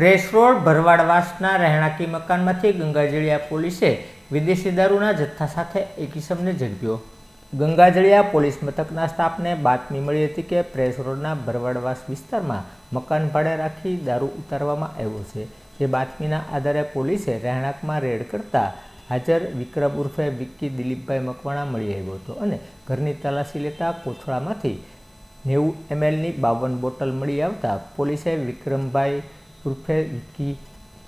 Press road ભરવાડવાસના રહેણાંકી મકાનમાંથી Gangajaliya પોલીસે વિદેશી દારૂના જથ્થા સાથે એક ઇસમને ઝડપ્યો। ગંગાજળિયા પોલીસ મથકના સ્ટાફને બાતમી મળી હતી કે પ્રેસ રોડના ભરવાડવાસ વિસ્તારમાં મકાન ભાડે રાખી દારૂ ઉતારવામાં આવ્યો છે। જે બાતમીના આધારે પોલીસે રહેણાંકમાં રેડ કરતા હાજર વિક્રમ ઉર્ફે વિક્કી દિલીપભાઈ મકવાણા મળી આવ્યો હતો અને ઘરની તલાશી લેતા કોથળામાંથી 90 mlની 52 બોટલ મળી આવતા પોલીસે વિક્રમભાઈ ઉર્ફે વિક્કી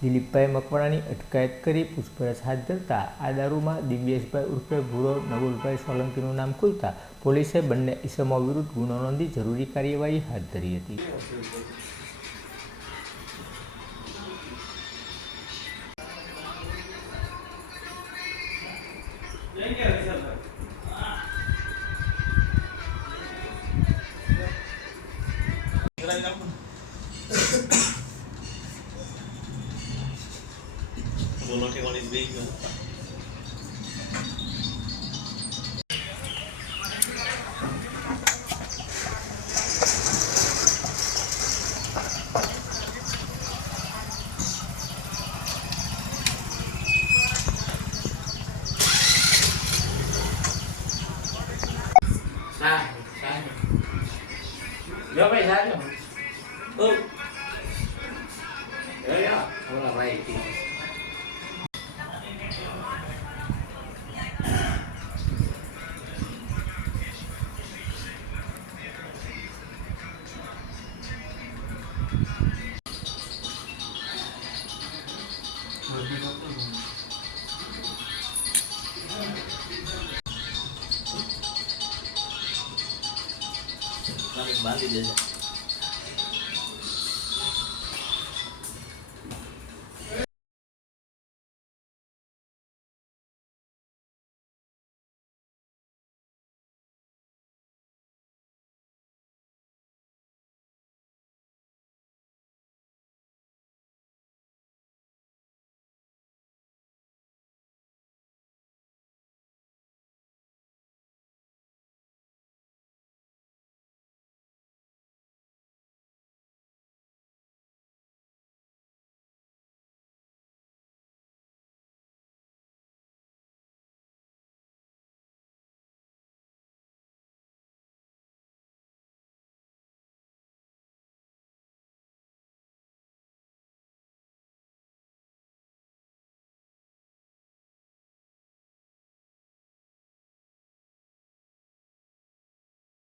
દિલીપભાઈ મકવાણાની અટકાયત કરી પૂછપરછ હાથ ધરતા આ દારૂમાં દિવ્યેશભાઈ ઉર્ફે ભૂરો નવલભાઈ સોલંકીનું નામ ખુલતા પોલીસે બંને ઇસમો વિરુદ્ધ ગુનો નોંધી જરૂરી કાર્યવાહી હાથ ધરી હતી। Not take on his vehicle. Yo ભાઈ સાજો ઓ યા હોલા ભાઈ બાંધી દેજો।